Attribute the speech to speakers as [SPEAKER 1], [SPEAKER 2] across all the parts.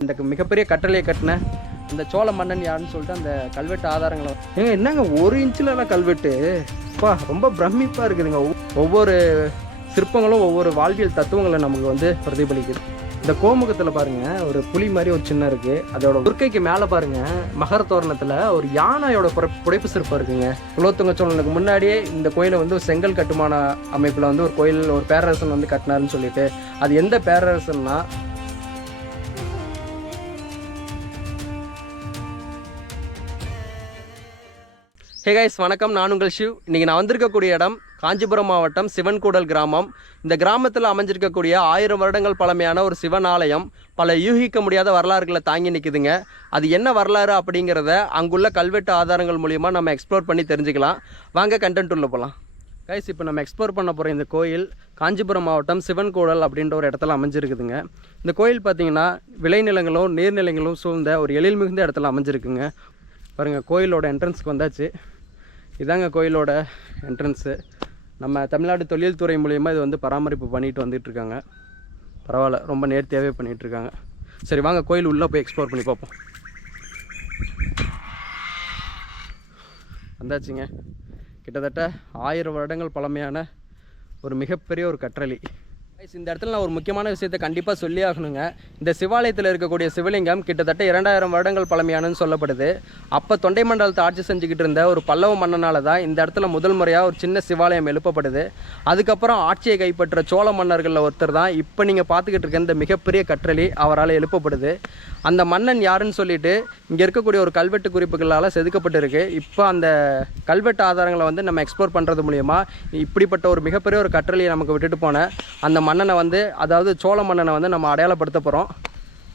[SPEAKER 1] இந்த மிகப்பெரிய கட்டளையை கட்டின இந்த சோழ மன்னன் யாருன்னு சொல்லிட்டு அந்த கல்வெட்டு ஆதாரங்களை ஏங்க என்னங்க ஒரு இன்ச்சிலலாம் கல்வெட்டு? பா ரொம்ப பிரமிப்பாக இருக்குதுங்க. ஒவ்வொரு சிற்பங்களும் ஒவ்வொரு வாழ்வியல் தத்துவங்களை நமக்கு வந்து பிரதிபலிக்குது. இந்த கோமுகத்தில் பாருங்க ஒரு புலி மாதிரி ஒரு சின்ன இருக்கு. அதோட துர்க்கைக்கு மேலே பாருங்க மகர தோரணத்தில் ஒரு யானையோட புற- புடைப்பு சிற்பம் இருக்குங்க. குலோத்துங்க சோழனுக்கு முன்னாடியே இந்த கோயிலை வந்து ஒரு செங்கல் கட்டுமான அமைப்பில் வந்து ஒரு கோயில் ஒரு பேரரசன் வந்து கட்டினாருன்னு சொல்லிட்டு அது எந்த பேரரசன்னா ஹே கைஸ் வணக்கம். நான் உங்கள் ஷிவ். இன்றைக்கி நான் வந்திருக்கக்கூடிய இடம் காஞ்சிபுரம் மாவட்டம் சிவன்கூடல் கிராமம். இந்த கிராமத்தில் அமைஞ்சிருக்கக்கூடிய ஆயிரம் வருடங்கள் பழமையான ஒரு சிவன் ஆலயம் பல யூகிக்க முடியாத வரலாறுகளை தாங்கி நிற்குதுங்க அது என்ன வரலாறு அப்படிங்கிறத அங்குள்ள கல்வெட்டு ஆதாரங்கள் மூலியமாக நம்ம எக்ஸ்ப்ளோர் பண்ணி தெரிஞ்சுக்கலாம். வாங்க கண்டென்ட் உள்ள போகலாம் கைஸ் இப்போ நம்ம எக்ஸ்ப்ளோர் பண்ண போகிற இந்த கோயில் காஞ்சிபுரம் மாவட்டம் சிவன்கூடல் அப்படின்ற ஒரு இடத்துல அமைஞ்சிருக்குதுங்க. இந்த கோயில் பார்த்தீங்கன்னா விளைநிலங்களும் நீர்நிலைகளும் சூழ்ந்த ஒரு எழில் மிகுந்த இடத்துல அமைஞ்சிருக்குங்க. பாருங்கள் கோயிலோட என்ட்ரன்ஸ்க்கு வந்தாச்சு. இதாங்க கோயிலோட என்ட்ரன்ஸு நம்ம தமிழ்நாடு தொழில்துறை மூலியமாக இது வந்து பராமரிப்பு பண்ணிட்டு வந்துட்டுருக்காங்க பரவாயில்ல ரொம்ப நேர்த்தியாகவே பண்ணிகிட்ருக்காங்க சரி வாங்க கோயில் உள்ளே போய் எக்ஸ்ப்ளோர் பண்ணி பார்ப்போம். வந்தாச்சுங்க. கிட்டத்தட்ட ஆயிரம் வருடங்கள் பழமையான ஒரு மிகப்பெரிய ஒரு கற்றளி. இந்த இடத்துல நான் ஒரு முக்கியமான விஷயத்தை கண்டிப்பாக சொல்லி ஆகணுங்க. இந்த சிவாலயத்தில் இருக்கக்கூடிய சிவலிங்கம் கிட்டத்தட்ட இரண்டாயிரம் வருடங்கள் பழமையானன்னு சொல்லப்படுது. அப்போ தொண்டை மண்டலத்தை ஆட்சி செஞ்சுக்கிட்டு இருந்த ஒரு பல்லவ மன்னனால தான் இந்த இடத்துல முதல் முறையாக ஒரு சின்ன சிவாலயம் எழுப்பப்படுது. அதுக்கப்புறம் ஆட்சியை கைப்பற்ற சோழ மன்னர்களில் ஒருத்தர் தான் இப்போ நீங்கள் பார்த்துக்கிட்டு இருக்க இந்த மிகப்பெரிய கற்றலி அவரால் எழுப்பப்படுது. அந்த மன்னன் யாருன்னு சொல்லிட்டு இங்கே இருக்கக்கூடிய ஒரு கல்வெட்டு குறிப்புகளால் செதுக்கப்பட்டிருக்கு. இப்போ அந்த கல்வெட்டு ஆதாரங்களை வந்து நம்ம எக்ஸ்ப்ளோர் பண்ணுறது மூலியமாக இப்படிப்பட்ட ஒரு மிகப்பெரிய ஒரு கற்றலியை நமக்கு விட்டுட்டு போன அந்த மன்னனை வந்து அதாவது சோழ மன்னனை வந்து நம்ம அடையாளப்படுத்த போகிறோம்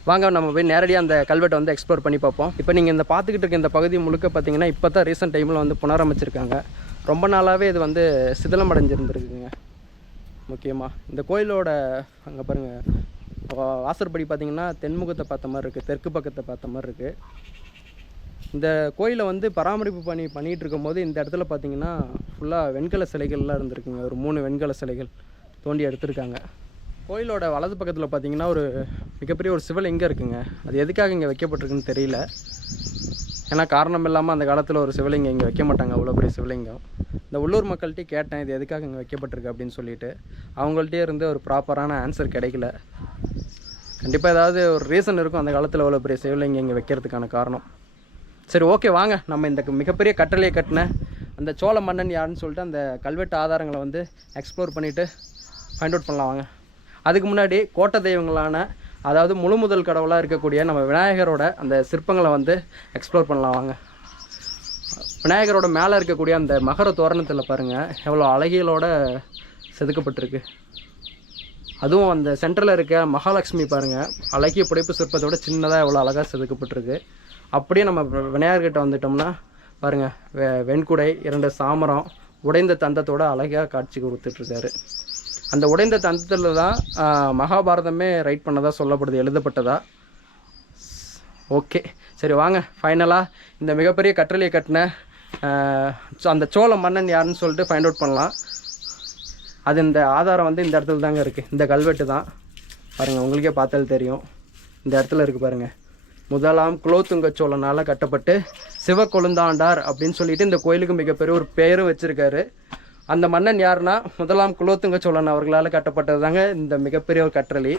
[SPEAKER 1] வாங்க நம்ம போய் நேரடியாக அந்த கல்வெட்டை வந்து எக்ஸ்ப்ளோர் பண்ணி பார்ப்போம். இப்போ நீங்கள் இந்த பார்த்துக்கிட்டு இருக்க இந்த பகுதி முழுக்க பார்த்தீங்கன்னா இப்போ தான் ரீசெண்ட் டைமில் வந்து புனரமைச்சிருக்காங்க. ரொம்ப நாளாகவே இது வந்து சிதிலம் அடைஞ்சிருந்துருக்குங்க. முக்கியமாக இந்த கோயிலோட அங்கே பாருங்கள் வாசற்படி பார்த்தீங்கன்னா தென்முகத்தை பார்த்த மாதிரி இருக்குது தெற்கு பக்கத்தை பார்த்த மாதிரி இருக்குது இந்த கோயிலை வந்து பராமரிப்பு பண்ணி பண்ணிகிட்டு இருக்கும்போது இந்த இடத்துல பார்த்தீங்கன்னா ஃபுல்லாக வெண்கல சிலைகள்லாம் இருந்திருக்குங்க. ஒரு மூணு வெண்கல சிலைகள். தோண்டி எடுத்திருக்காங்க. கோயிலோட வலது பக்கத்தில் பார்த்தீங்கன்னா ஒரு மிகப்பெரிய ஒரு சிவலிங்கம் இருக்குங்க. அது எதுக்காக இங்கே வைக்கப்பட்டிருக்குன்னு தெரியல. ஏன்னா காரணம் இல்லாமல் அந்த காலத்தில் ஒரு சிவலிங்கம் இங்கே வைக்க மாட்டாங்க. அவ்வளோ பெரிய சிவலிங்கம். இந்த உள்ளூர் மக்கள்கிட்டயே கேட்டேன் இது எதுக்காக இங்கே வைக்கப்பட்டிருக்கு அப்படின்னு சொல்லிட்டு. அவங்கள்ட்டே இருந்து ஒரு ப்ராப்பரான ஆன்சர் கிடைக்கல. கண்டிப்பாக ஏதாவது ஒரு ரீசன் இருக்கும் அந்த காலத்தில் அவ்வளோ பெரிய சிவலிங்கம் இங்கே வைக்கிறதுக்கான காரணம். சரி ஓகே வாங்க. நம்ம இந்த மிகப்பெரிய கட்டளையை கட்டின அந்த சோழ மன்னன் யாருன்னு சொல்லிட்டு அந்த கல்வெட்டு ஆதாரங்களை வந்து எக்ஸ்ப்ளோர் பண்ணிவிட்டு ஃபைண்ட் அவுட் பண்ணலாம் வாங்க அதுக்கு முன்னாடி கோட்டை தெய்வங்களான அதாவது முழு முதல் கடவுளாக இருக்கக்கூடிய நம்ம விநாயகரோட அந்த சிற்பங்களை வந்து எக்ஸ்ப்ளோர் பண்ணலாம் வாங்க விநாயகரோட மேலே இருக்கக்கூடிய அந்த மகர தோரணத்தில் பாருங்கள் எவ்வளோ அழகியலோட செதுக்கப்பட்டிருக்கு. அதுவும் அந்த சென்டரில் இருக்க மகாலட்சுமி பாருங்கள் அழகிய புடைப்பு சிற்பத்தோட சின்னதாக எவ்வளோ அழகாக செதுக்கப்பட்டிருக்கு. அப்படியே நம்ம விநாயகர்கிட்ட வந்துட்டோம்னா பாருங்கள் வெ வெண்குடை இரண்டு சாமரம் உடைந்த தந்தத்தோட அழகாக காட்சி கொடுத்துட்ருக்காரு அந்த உடைந்த தந்தத்தில் தான் மகாபாரதமே ரைட் பண்ணதா சொல்லப்படுது எழுதப்பட்டதா? ஓகே. சரி வாங்க ஃபைனலாக இந்த மிகப்பெரிய கற்றலையை கட்டின சோ- அந்த சோழ மன்னன் யாருன்னு சொல்லிட்டு ஃபைண்ட் அவுட் பண்ணலாம். அது இந்த ஆதாரம் வந்து இந்த இடத்துல தாங்க இருக்குது இந்த கல்வெட்டு தான். பாருங்கள் உங்களுக்கே பார்த்தாலே தெரியும். இந்த இடத்துல இருக்குது பாருங்கள் முதலாம் குலோத்துங்க சோழனால் கட்டப்பட்டு சிவ கொழுந்தாண்டார் அப்படின்னு சொல்லிட்டு இந்த கோயிலுக்கு மிகப்பெரிய ஒரு பெயரும் வச்சுருக்காரு. அந்த மன்னன் யாருன்னா முதலாம் குலோத்துங்க சோழன் அவர்களால் கட்டப்பட்டது தாங்க இந்த மிகப்பெரிய ஒரு கற்றளி.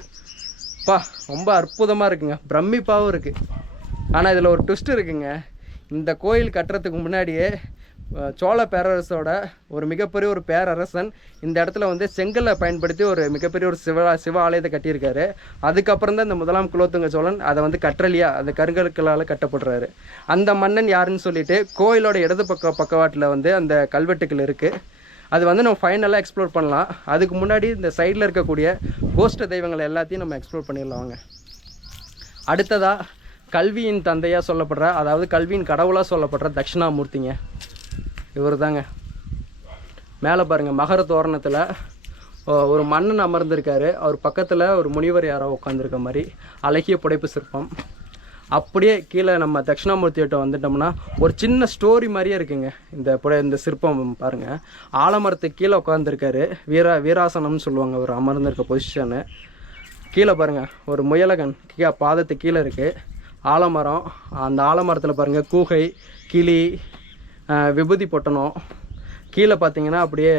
[SPEAKER 1] பா ரொம்ப அற்புதமாக இருக்குங்க. பிரமிப்பாகவும் இருக்குது ஆனால் இதில் ஒரு ட்விஸ்ட் இருக்குங்க. இந்த கோயில் கட்டுறதுக்கு முன்னாடியே சோழ பேரரசோட ஒரு மிகப்பெரிய ஒரு பேரரசன் இந்த இடத்துல வந்து செங்கலை பயன்படுத்தி ஒரு மிகப்பெரிய ஒரு சிவ சிவ ஆலயத்தை கட்டியிருக்காரு. அதுக்கப்புறம் தான் இந்த முதலாம் குலோத்துங்க சோழன் அதை வந்து கற்றலியா அந்த கருங்கற்களால் கட்டப்படுறாரு. அந்த மன்னன் யாருன்னு சொல்லிட்டு கோயிலோட இடது பக்க பக்கவாட்டில் வந்து அந்த கல்வெட்டுகள் இருக்குது அது வந்து நம்ம ஃபைனலாக எக்ஸ்ப்ளோர் பண்ணலாம். அதுக்கு முன்னாடி இந்த சைடில் இருக்கக்கூடிய கோஷ்ட தெய்வங்கள் எல்லாத்தையும் நம்ம எக்ஸ்ப்ளோர் பண்ணிடலாம் வாங்க. அடுத்ததாக கல்வியின் தந்தையாக சொல்லப்படுற அதாவது கல்வியின் கடவுளாக சொல்லப்படுற தட்சிணாமூர்த்திங்க. இவர் தாங்க மேலே பாருங்கள் மகர தோரணத்தில் ஒரு மன்னன் அமர்ந்திருக்காரு. அவர் பக்கத்தில் ஒரு முனிவர் யாரோ உட்காந்துருக்க மாதிரி. அழகிய புடைப்பு சிற்பம். அப்படியே கீழே நம்ம தட்சிணாமூர்த்தியிட்ட வந்துட்டோம்னா ஒரு சின்ன ஸ்டோரி மாதிரியே இருக்குங்க. இந்த புடைய இந்த சிற்பம் பாருங்கள் ஆலமரத்துக்கு கீழே உட்காந்துருக்காரு வீரா வீராசனம்னு சொல்லுவாங்க. அவர் அமர்ந்திருக்க பொசிஷனு கீழே பாருங்கள் ஒரு முயலகன் கீழே பாதத்துக்கு கீழே இருக்குது ஆலமரம். அந்த ஆலமரத்தில் பாருங்கள் கூகை கிளி விபூதி பொட்டணம். கீழே பார்த்தீங்கன்னா அப்படியே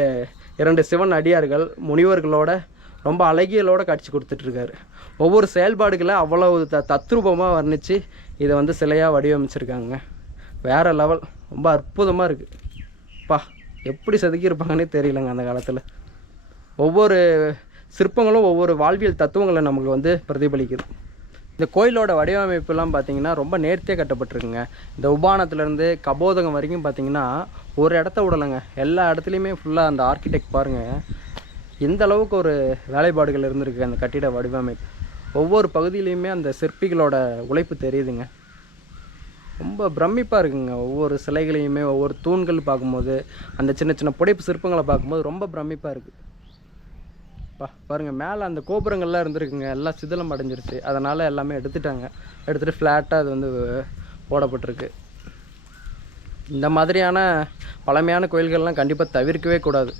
[SPEAKER 1] இரண்டு சிவன் அடியார்கள் முனிவர்களோட ரொம்ப அழகியலோட காட்சி கொடுத்துட்ருக்காரு ஒவ்வொரு செயல்பாடுகளை அவ்வளோ த தத்ரூபமாக வர்ணித்து இதை வந்து சிலையாக வடிவமைச்சிருக்காங்க. வேறு லெவல் ரொம்ப அற்புதமாக இருக்குது பா எப்படி செதுக்கியிருப்பாங்கன்னே தெரியலங்க அந்த காலத்தில். ஒவ்வொரு சிற்பங்களும் ஒவ்வொரு வாழ்வியல் தத்துவங்களை நமக்கு வந்து பிரதிபலிக்குது. இந்த கோயிலோட வடிவமைப்புலாம் பார்த்திங்கன்னா ரொம்ப நேர்த்தியாக கட்டப்பட்டிருக்குங்க. இந்த உபானத்துலேருந்து கபோதகம் வரைக்கும் பார்த்தீங்கன்னா ஒரு இடத்த விடலைங்க. எல்லா இடத்துலையுமே ஃபுல்லாக அந்த ஆர்கிடெக்ட் பாருங்கள் எந்த அளவுக்கு ஒரு வேலைப்பாடுகள் இருந்திருக்கு அந்த கட்டிட வடிவமைப்பு. ஒவ்வொரு பகுதியிலையுமே அந்த சிற்பிகளோட உழைப்பு தெரியுதுங்க. ரொம்ப பிரமிப்பாக இருக்குங்க. ஒவ்வொரு சிலைகளையுமே ஒவ்வொரு தூண்கள் பார்க்கும்போது அந்த சின்ன சின்ன புடைப்பு சிற்பங்களை பார்க்கும்போது ரொம்ப பிரமிப்பாக இருக்குது பா பாருங்கள் மேலே அந்த கோபுரங்கள்லாம் இருந்திருக்குங்க. எல்லாம் சிதிலம் அடைஞ்சிருச்சு. அதனால் எல்லாமே எடுத்துட்டாங்க. எடுத்துகிட்டு ஃப்ளாட்டாக அது வந்து போடப்பட்டிருக்கு. இந்த மாதிரியான பழமையான கோயில்கள்லாம் கண்டிப்பாக தவிர்க்கவே கூடாது.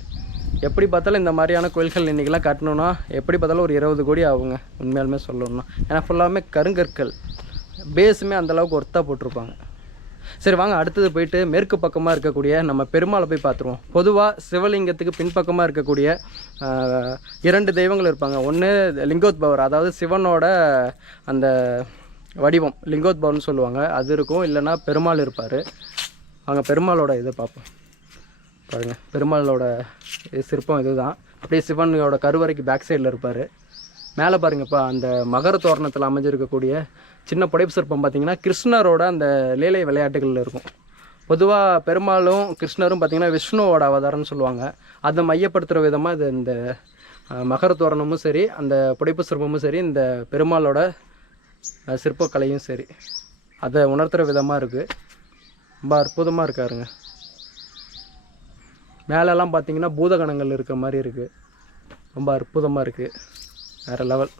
[SPEAKER 1] எப்படி பார்த்தாலும் இந்த மாதிரியான கோயில்கள் இன்றைக்கெல்லாம் கட்டணும்னா எப்படி பார்த்தாலும் ஒரு இருபது கோடி ஆகுங்க. உண்மையாலுமே சொல்லணும்னா. ஏன்னா ஃபுல்லாமே கருங்கற்கள். பேஸுமே அந்தளவுக்கு ஒர்த்தாக போட்டிருப்பாங்க. சரி வாங்க அடுத்தது போயிட்டு மேற்கு பக்கமாக இருக்கக்கூடிய நம்ம பெருமாளை போய் பார்த்துருவோம். பொதுவாக சிவலிங்கத்துக்கு பின்பக்கமாக இருக்கக்கூடிய இரண்டு தெய்வங்கள் இருப்பாங்க. ஒன்று லிங்கோத்பவர் அதாவது சிவனோட அந்த வடிவம் லிங்கோத்பவர்னு சொல்லுவாங்க. அது இருக்கும் இல்லைன்னா பெருமாள் இருப்பார். அவங்க பெருமாளோட இதை பார்ப்போம். பாருங்க. பெருமாளோட இது சிற்பம் இதுதான். அப்படியே சிவனோட கருவறைக்கு பேக் சைடில் இருப்பார். மேலே பாருங்கப்பா அந்த மகர தோரணத்தில் அமைஞ்சிருக்கக்கூடிய சின்ன புடைப்பு சிற்பம் பார்த்தீங்கன்னா கிருஷ்ணரோட அந்த லீலை விளையாட்டுகளில் இருக்கும். பொதுவாக பெருமாளும் கிருஷ்ணரும் பார்த்தீங்கன்னா விஷ்ணுவோட அவதாரம்னு சொல்லுவாங்க. அதை மையப்படுத்துகிற விதமாக இது இந்த மகர தோரணமும் சரி அந்த புடைப்பு சிற்பமும் சரி இந்த பெருமாளோட சிற்பக்கலையும் சரி. அதை உணர்த்துகிற விதமாக இருக்குது ரொம்ப அற்புதமாக இருக்காருங்க. மேலெல்லாம் பார்த்தீங்கன்னா பூதகணங்கள் இருக்க மாதிரி இருக்குது ரொம்ப அற்புதமாக இருக்குது வேறு லெவல்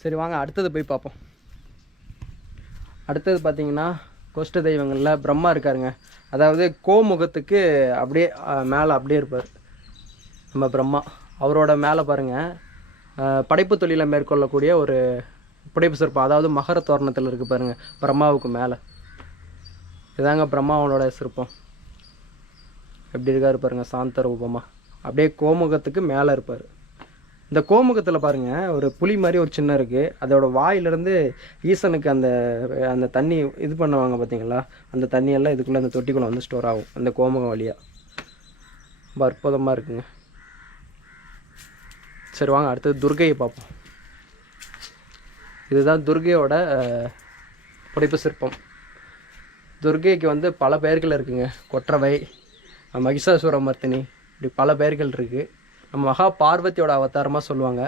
[SPEAKER 1] சரி வாங்க அடுத்தது போய் பார்ப்போம். அடுத்தது பார்த்தீங்கன்னா கோஷ்ட தெய்வங்களில் பிரம்மா இருக்காருங்க. அதாவது கோமுகத்துக்கு அப்படியே மேலே அப்படியே இருப்பார். நம்ம பிரம்மா. அவரோட மேலே பாருங்கள் படைப்பு தொழிலை மேற்கொள்ளக்கூடிய ஒரு புடைப்பு சிற்பம். அதாவது மகர தோரணத்தில் இருக்குது பாருங்கள் பிரம்மாவுக்கு மேலே. இதாங்க பிரம்மாவனோட சிற்பம். எப்படி இருக்காரு பாருங்க சாந்த ரூபமாக அப்படியே கோமுகத்துக்கு மேலே இருப்பார். இந்த கோமுகத்தில் பாருங்கள் ஒரு புலி மாதிரி ஒரு சின்ன இருக்குது அதோட வாயிலிருந்து ஈசனுக்கு அந்த அந்த தண்ணி இது பண்ணுவாங்க பார்த்தீங்களா அந்த தண்ணியெல்லாம் இதுக்குள்ளே அந்த தொட்டிக்குள்ளே வந்து ஸ்டோர் ஆகும் அந்த கோமுகம் வழியாக ரொம்ப அற்புதமாக இருக்குங்க. சரி வாங்க அடுத்தது துர்கையை பார்ப்போம். இதுதான் துர்கையோட புடைப்பு சிற்பம். துர்கைக்கு வந்து பல பெயர்கள் இருக்குங்க. கொற்றவை மகிஷாசுரமர்த்தினி இப்படி பல பெயர்கள் இருக்குது நம்ம மகா பார்வதியோட அவதாரமாக சொல்லுவாங்க.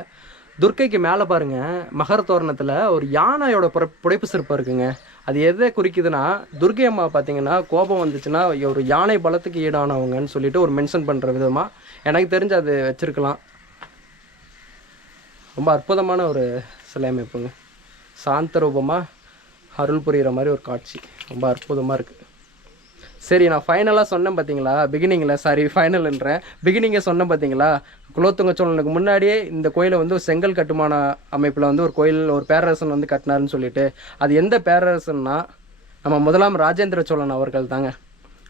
[SPEAKER 1] துர்க்கைக்கு மேலே பாருங்கள் மகர தோரணத்தில் ஒரு யானையோட புற புடைப்பு சிற்பம் இருக்குங்க. அது எதை குறிக்குதுன்னா துர்கை அம்மா பார்த்தீங்கன்னா கோபம் வந்துச்சுன்னா ஒரு யானை பலத்துக்கு ஈடானவங்கன்னு சொல்லிட்டு ஒரு மென்ஷன் பண்ணுற விதமாக எனக்கு தெரிஞ்சு அது வச்சுருக்கலாம். ரொம்ப அற்புதமான ஒரு சிலை அமைப்புங்க. சாந்த ரூபமாக அருள் புரிகிற மாதிரி ஒரு காட்சி. ரொம்ப அற்புதமாக இருக்குது சரி நான் ஃபைனலாக சொன்னேன் பார்த்தீங்களா பிகினிங்கில் சாரி ஃபைனல்ன்றேன் பிகினிங்கை சொன்னேன் பார்த்தீங்களா குலோத்துங்க சோழனுக்கு முன்னாடியே இந்த கோயிலை வந்து ஒரு செங்கல் கட்டுமான அமைப்பில் வந்து ஒரு கோயில் ஒரு பேரரசன் வந்து கட்டினாருன்னு சொல்லிட்டு அது எந்த பேரரசன்னா நம்ம முதலாம் ராஜேந்திர சோழன் அவர்கள் தாங்க.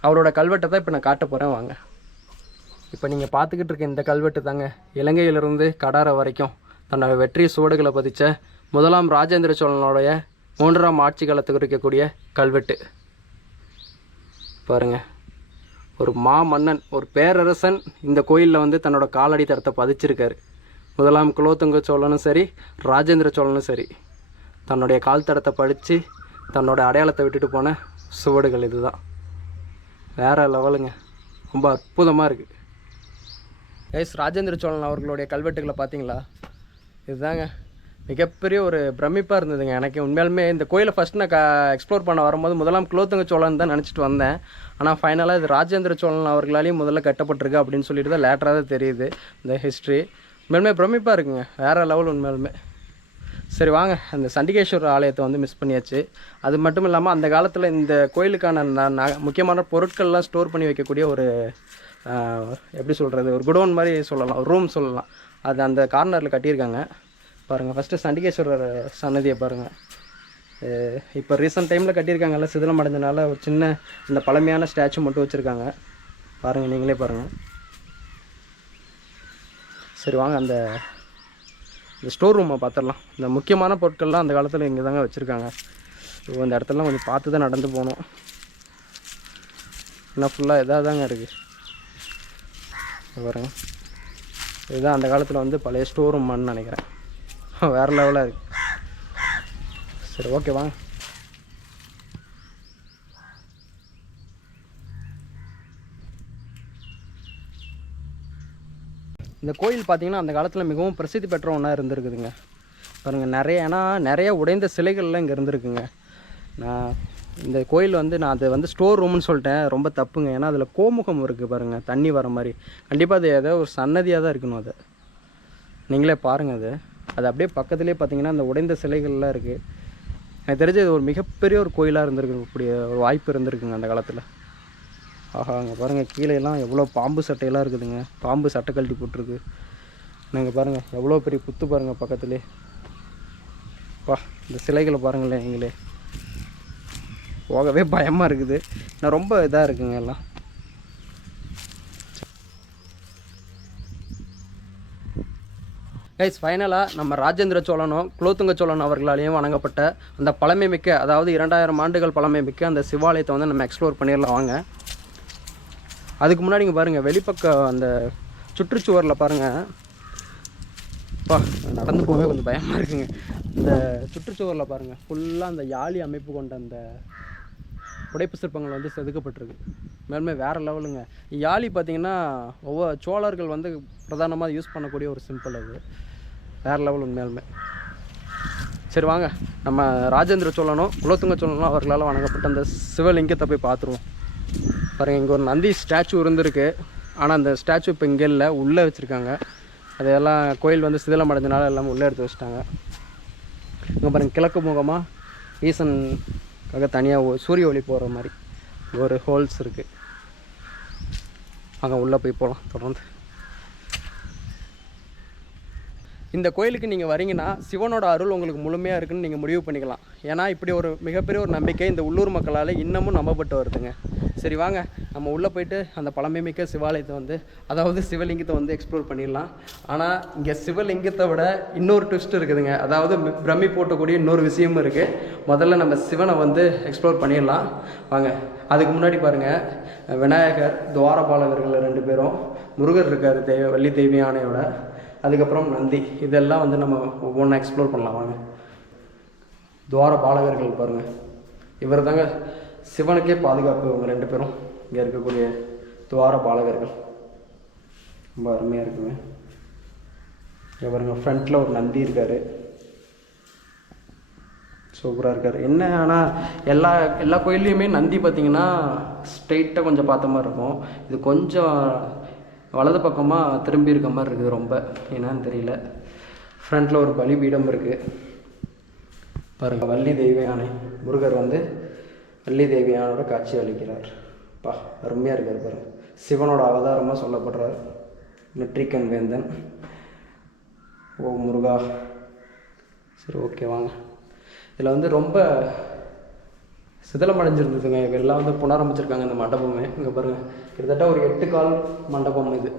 [SPEAKER 1] அவரோட கல்வெட்டை தான் இப்போ நான் காட்ட போகிறேன் வாங்க. இப்போ நீங்கள் பார்த்துக்கிட்டு இருக்க இந்த கல்வெட்டு தாங்க இலங்கையிலிருந்து கடார வரைக்கும் தன்னோட வெற்றி சுவடுகளை பதிச்ச முதலாம் ராஜேந்திர சோழனுடைய மூன்றாம் ஆட்சி காலத்துக்கு இருக்கக்கூடிய கல்வெட்டு. பாருங்கள் ஒரு மாமன்னன் ஒரு பேரரசன் இந்த கோயிலில் வந்து தன்னோட காலடி தரத்தை பதிச்சிருக்காரு. முதலாம் குலோத்துங்க சோழனும் சரி ராஜேந்திர சோழனும் சரி தன்னுடைய கால் தடத்தை படித்து தன்னோட அடையாளத்தை விட்டுட்டு போன சுவடுகள் இதுதான். வேறு லெவலுங்க. ரொம்ப அற்புதமாக இருக்குது எஸ் ராஜேந்திர சோழன் அவர்களுடைய கல்வெட்டுகளை பார்த்தீங்களா? இதுதாங்க. மிகப்பெரிய ஒரு பிரமிப்பாக இருந்ததுங்க. எனக்கு உண்மையாலுமே இந்த கோயிலை ஃபஸ்ட் நான் க எக்ஸ்ப்ளோர் பண்ண வரும்போது முதலாம் குலோத்துங்க சோழன் தான் நினச்சிட்டு வந்தேன். ஆனால் ஃபைனலாக இது ராஜேந்திர சோழன் அவர்களாலையும் முதல்ல கட்டப்பட்டிருக்கு அப்படின்னு சொல்லிட்டு தான் லேட்டராக தான் தெரியுது இந்த ஹிஸ்ட்ரி உண்மையாலுமே பிரமிப்பாக இருக்குங்க. வேறு லெவல் உண்மையாலுமே. சரி வாங்க. அந்த சண்டிகேஸ்வரர் ஆலயத்தை வந்து மிஸ் பண்ணியாச்சு. அது மட்டும் இல்லாமல் அந்த காலத்தில் இந்த கோயிலுக்கான முக்கியமான பொருட்கள்லாம் ஸ்டோர் பண்ணி வைக்கக்கூடிய ஒரு எப்படி சொல்கிறது ஒரு குடோன் மாதிரி சொல்லலாம். ஒரு ரூம் சொல்லலாம். அது அந்த கார்னரில் கட்டியிருக்காங்க. பாருங்கள் ஃபஸ்ட்டு சண்டிகேஸ்வரர் சன்னதியை பாருங்கள் இப்போ ரீசெண்ட் டைமில் கட்டியிருக்காங்கல்ல சிதிலம் அடைஞ்சனால ஒரு சின்ன இந்த பழமையான ஸ்டாச்சு மட்டும் வச்சுருக்காங்க. பாருங்கள் நீங்களே பாருங்கள் சரி வாங்க அந்த இந்த ஸ்டோர் ரூமை பார்த்துடலாம் இந்த முக்கியமான பொருட்கள்லாம் அந்த காலத்தில் இங்கே தாங்க வச்சுருக்காங்க. ஸோ இந்த இடத்துலலாம் கொஞ்சம் பார்த்து தான் நடந்து போகணும். ஏன்னா ஃபுல்லாக இதாக தாங்க இருக்குது பாருங்கள் இதுதான் அந்த காலத்தில் வந்து பழைய ஸ்டோர் ரூம்மான்னு நினைக்கிறேன். வேறு லெவலாக இருக்குது சரி ஓகே வாங்க. இந்த கோயில் பார்த்தீங்கன்னா அந்த காலத்தில் மிகவும் பிரசித்தி பெற்ற ஒன்றா இருந்திருக்குதுங்க. பாருங்கள் நிறைய ஏன்னா நிறைய உடைந்த சிலைகள்லாம் இங்கே இருந்திருக்குங்க. நான் இந்த கோயில் வந்து நான் அது வந்து ஸ்டோர் ரூம்னு சொல்லிட்டேன். ரொம்ப தப்புங்க. ஏன்னா அதில் கோமுகம் இருக்குது பாருங்கள் தண்ணி வர மாதிரி. கண்டிப்பாக அது ஏதோ ஒரு சன்னதியாக தான் இருக்கணும் அது. நீங்களே பாருங்கள் அது. அது அப்படியே பக்கத்துலேயே பார்த்தீங்கன்னா அந்த உடைந்த சிலைகள்லாம் இருக்குது எனக்கு தெரிஞ்சு இது ஒரு மிகப்பெரிய ஒரு கோயிலாக இருந்திருக்கக்கூடிய ஒரு வாய்ப்பு இருந்திருக்குங்க அந்த காலத்தில். ஆஹா அங்கே பாருங்கள் கீழே எல்லாம் எவ்வளோ பாம்பு சட்டையெல்லாம் இருக்குதுங்க. பாம்பு சட்டை கழட்டி போட்டிருக்கு. நாங்கள் பாருங்கள் எவ்வளோ பெரிய புத்து பாருங்கள் பக்கத்துலேயே பா இந்த சிலைகளை பாருங்களேன் நீங்களே. போகவே பயமாக இருக்குது. நான் ரொம்ப இதாக இருக்குங்க எல்லாம். கைஸ் ஃபைனலாக நம்ம ராஜேந்திர சோழனும் குலோத்துங்க சோழன் அவர்களாலேயும் வணங்கப்பட்ட அந்த பழமை மிக்க அதாவது இரண்டாயிரம் ஆண்டுகள் பழமை மிக்க அந்த சிவாலயத்தை வந்து நம்ம எக்ஸ்ப்ளோர் பண்ணிடலாம். வாங்க. அதுக்கு முன்னாடி இங்கே பாருங்கள் வெளிப்பக்கம் அந்த சுற்றுச்சுவரில் பாருங்கள் அப்பா நடந்து போகவே கொஞ்சம் பயமாக இருக்குங்க. இந்த சுற்றுச்சுவரில் பாருங்கள் ஃபுல்லாக அந்த யாழி அமைப்பு கொண்ட அந்த புடைப்பு சிற்பங்கள் வந்து செதுக்கப்பட்டிருக்கு. மேலுமே வேறு லெவலுங்க. யாழி பார்த்திங்கன்னா ஒவ்வொரு சோழர்கள் வந்து பிரதானமாக யூஸ் பண்ணக்கூடிய ஒரு சிம்பிள் அது. வேறு லெவல் உண்மையாலுமே. சரி வாங்க. நம்ம ராஜேந்திர சோழனும் குலோத்துங்க சோழனும் அவர்களால் வணங்கப்பட்ட அந்த சிவலிங்கத்தை போய் பார்த்துருவோம். பாருங்கள் இங்கே ஒரு நந்தி ஸ்டாச்சு இருந்திருக்கு. ஆனால் அந்த ஸ்டாச்சு இப்போ இங்கே இல்லை உள்ளே வச்சுருக்காங்க. அதையெல்லாம் கோயில் வந்து சிதிலம் அடைஞ்சனால எல்லாம் உள்ளே எடுத்து வச்சுட்டாங்க. இங்கே பாருங்கள் கிழக்கு முகமாக ஈசனுக்காக தனியாக சூரிய ஒளி போகிற மாதிரி ஒரு ஹோல்ஸ் இருக்குது அங்கே உள்ளே போய் போகலாம் தொடர்ந்து. இந்த கோயிலுக்கு நீங்கள் வரீங்கன்னா சிவனோட அருள் உங்களுக்கு முழுமையாக இருக்குன்னு நீங்கள் முடிவு பண்ணிக்கலாம். ஏன்னா இப்படி ஒரு மிகப்பெரிய ஒரு நம்பிக்கை இந்த உள்ளூர் மக்களால் இன்னமும் நம்பப்பட்டு வருதுங்க. சரி வாங்க. நம்ம உள்ளே போயிட்டு அந்த பழமைமிக்க சிவாலயத்தை வந்து அதாவது சிவலிங்கத்தை வந்து எக்ஸ்ப்ளோர் பண்ணிடலாம். ஆனால் இங்கே சிவலிங்கத்தை விட இன்னொரு ட்விஸ்ட் இருக்குதுங்க. அதாவது பிரமி போட்டக்கூடிய இன்னொரு விஷயமும் இருக்குது முதல்ல நம்ம சிவனை வந்து எக்ஸ்ப்ளோர் பண்ணிடலாம். வாங்க. அதுக்கு முன்னாடி பாருங்கள் விநாயகர் துவாரபாலகர்கள் ரெண்டு பேரும். முருகர் இருக்கார் தெய்வ வள்ளி தெய்வ யானையோட அதுக்கப்புறம் நந்தி. இதெல்லாம் வந்து நம்ம ஒவ்வொன்றா எக்ஸ்ப்ளோர் பண்ணலாம். வாங்க. துவார பாலகர்கள் பாருங்கள் இவர் தாங்க சிவனுக்கே பாதுகாப்பு இவங்க ரெண்டு பேரும். இங்கே இருக்கக்கூடிய துவார பாலகர்கள். ரொம்ப அருமையாக இருக்குங்க. இங்கே பாருங்க ஃப்ரண்ட்டில் ஒரு நந்தி இருக்கார். சூப்பராக இருக்கார். என்ன ஆனால் எல்லா எல்லா கோயில்லையுமே நந்தி பார்த்தீங்கன்னா ஸ்ட்ரெயிட்டாக கொஞ்சம் பார்த்த மாதிரி இருக்கும். இது கொஞ்சம் வலது பக்கமாக திரும்பி இருக்க மாதிரி இருக்குது ரொம்ப. என்னன்னு தெரியல. ஃப்ரண்ட்டில் ஒரு பலிபீடம் இருக்குது பாருங்கள் வள்ளி தெய்வ யானை முருகர் வந்து வள்ளி தெய்வ யானோட காட்சி அளிக்கிறார். பா அருமையாக இருக்கார் பாருங்க. சிவனோட அவதாரமாக சொல்லப்படுறார். நெற்றிக்கண் வேந்தன். ஓ முருகா. சரி ஓகே வாங்க. இதில் வந்து ரொம்ப சிதலம் அடைஞ்சிருந்ததுங்க இப்போ எல்லாம் வந்து புனரமைச்சிருக்காங்க இந்த மண்டபமே. இங்கே பாருங்கள் கிட்டத்தட்ட ஒரு எட்டு கால் மண்டபம் இது.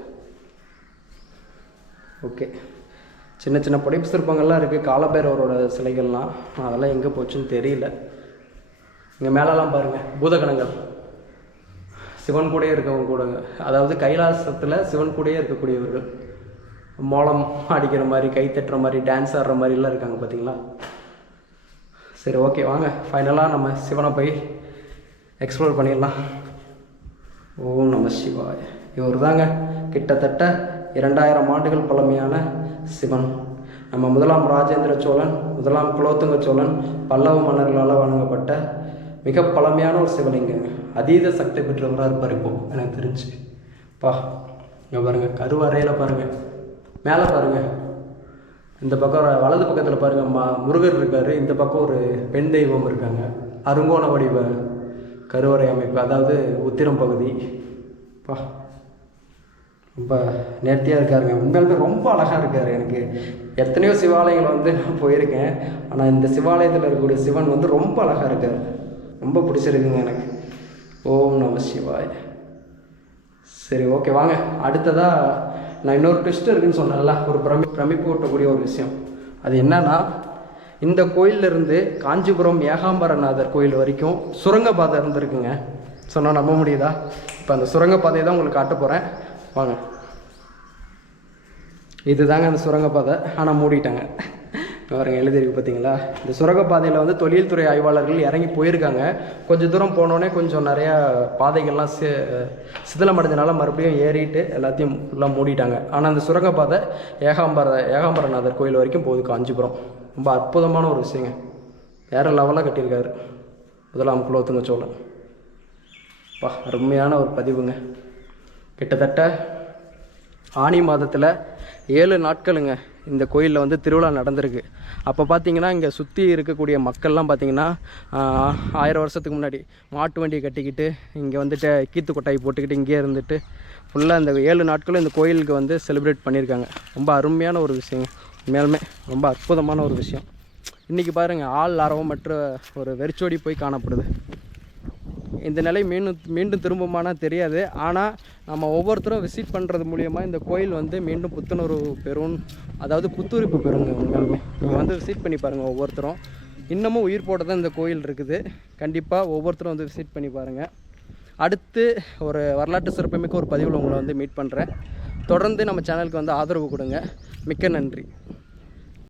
[SPEAKER 1] ஓகே. சின்ன சின்ன படைப்பு சிற்பங்கள்லாம் இருக்குது காலபைரவரோட சிலைகள்லாம். அதெல்லாம் எங்கே போச்சுன்னு தெரியல. இங்கே மேலெல்லாம் பாருங்கள் பூதகணங்கள். சிவன் கூடயே இருக்கவங்க கூட. அதாவது கைலாசத்தில் சிவன் கூடயே இருக்கக்கூடியவர்கள். மோளம் அடிக்கிற மாதிரி கை தட்டுற மாதிரி டான்ஸ் ஆடுற மாதிரிலாம் இருக்காங்க பார்த்தீங்களா சரி ஓகே வாங்க. ஃபைனலாக நம்ம சிவனை போய் எக்ஸ்ப்ளோர் பண்ணிடலாம். ஓம் நம சிவாய. இவர் தாங்க கிட்டத்தட்ட இரண்டாயிரம் ஆண்டுகள் பழமையான சிவன். நம்ம முதலாம் ராஜேந்திர சோழன் முதலாம் குலோத்துங்க சோழன் பல்லவ மன்னர்களால் வழங்கப்பட்ட மிக பழமையான ஒரு சிவலிங்கங்க அதீத சக்தி பெற்றவராக இருப்பார் இப்போ எனக்கு தெரிஞ்சு. பா இங்கே பாருங்கள் கருவறையில் பாருங்கள் மேலே பாருங்கள் இந்த பக்கம் வலது பக்கத்தில் பாருங்கள் மா முருகர் இருக்கார். இந்த பக்கம் ஒரு பெண் தெய்வம் இருக்காங்க. அருங்கோண வடிவ கருவறை அமைப்பு அதாவது உத்திரம் பகுதி. பா ரொம்ப நேர்த்தியாக இருக்காருங்க. உண்மையாலுமே ரொம்ப அழகாக இருக்கார் எனக்கு. எத்தனையோ சிவாலயங்கள் வந்து நான் போயிருக்கேன். ஆனால் இந்த சிவாலயத்தில் இருக்கக்கூடிய சிவன் வந்து ரொம்ப அழகாக இருக்கார். ரொம்ப பிடிச்சிருக்குங்க எனக்கு. ஓம் நம சிவாய். சரி ஓகே வாங்க. அடுத்ததாக நான் இன்னொரு ட்விஸ்ட் இருக்குன்னு சொன்னேன்ல ஒரு பிரமி பிரமிப்பு ஊட்டக்கூடிய ஒரு விஷயம். அது என்னன்னா இந்த கோயில்ல இருந்து காஞ்சிபுரம் ஏகாம்பரநாதர் கோயில் வரைக்கும் சுரங்கப்பாதை இருந்திருக்குங்க. சொன்னால் நம்ப முடியுதா? இப்போ அந்த சுரங்கப்பாதையை தான் உங்களுக்கு காட்ட போகிறேன் வாங்க. இதுதாங்க அந்த சுரங்கப்பாதை. ஆனால் மூடிட்டாங்க. பாருங்கள் எழுதிருவி பார்த்தீங்களா இந்த சுரங்கப்பாதையில் வந்து தொழில்துறை ஆய்வாளர்கள் இறங்கி போயிருக்காங்க. கொஞ்சம் தூரம் போனோடனே கொஞ்சம் நிறையா பாதைகள்லாம் சி சிதிலமடைஞ்சனால மறுபடியும் ஏறிட்டு எல்லாத்தையும் ஃபுல்லாக மூடிட்டாங்க. ஆனால் அந்த சுரங்கப்பாதை ஏகாம்பர ஏகாம்பரநாதர் கோயில் வரைக்கும் போகுது காஞ்சிபுரம். ரொம்ப அற்புதமான ஒரு விஷயங்க. வேறு லெவலாக கட்டியிருக்காரு. முதலாம் குலோத்துங்க சோழன் பா அருமையான ஒரு பதிவுங்க. கிட்டத்தட்ட ஆனி மாதத்தில் ஏழு நாட்களுங்க இந்த கோயிலில் வந்து திருவிழா நடந்திருக்கு. அப்போ பார்த்தீங்கன்னா இங்கே சுற்றி இருக்கக்கூடிய மக்கள்லாம் பார்த்தீங்கன்னா ஆயிரம் வருஷத்துக்கு முன்னாடி மாட்டு வண்டியை கட்டிக்கிட்டு இங்கே வந்துட்டு கீத்து கொட்டாய் போட்டுக்கிட்டு இங்கேயே இருந்துட்டு ஃபுல்லாக இந்த ஏழு நாட்களும் இந்த கோயிலுக்கு வந்து செலிப்ரேட் பண்ணியிருக்காங்க. ரொம்ப அருமையான ஒரு விஷயங்க. உண்மையாலுமே ரொம்ப அற்புதமான ஒரு விஷயம். இன்றைக்கி பாருங்கள் ஆள் ஆரவமற்ற ஒரு வெறிச்சோடி போய் காணப்படுது. இந்த நிலை மீண்டும் மீண்டும் திரும்புமானா தெரியாது. ஆனால் நம்ம ஒவ்வொருத்தரும் விசிட் பண்ணுறது மூலியமாக இந்த கோயில் வந்து மீண்டும் புத்துணர்வு பெறும். அதாவது புத்துரிப்பு பெறுங்க உண்மையாலுமே நீங்கள் வந்து விசிட் பண்ணி பாருங்கள் ஒவ்வொருத்தரும். இன்னமும் உயிர் போட தான் இந்த கோயில் இருக்குது. கண்டிப்பாக ஒவ்வொருத்தரும் வந்து விசிட் பண்ணி பாருங்கள் அடுத்து ஒரு வரலாற்று சிறப்புமிக்க ஒரு பதிவில் உங்களை வந்து மீட் பண்ணுறேன் தொடர்ந்து நம்ம சேனலுக்கு வந்து ஆதரவு கொடுங்க. மிக்க நன்றி.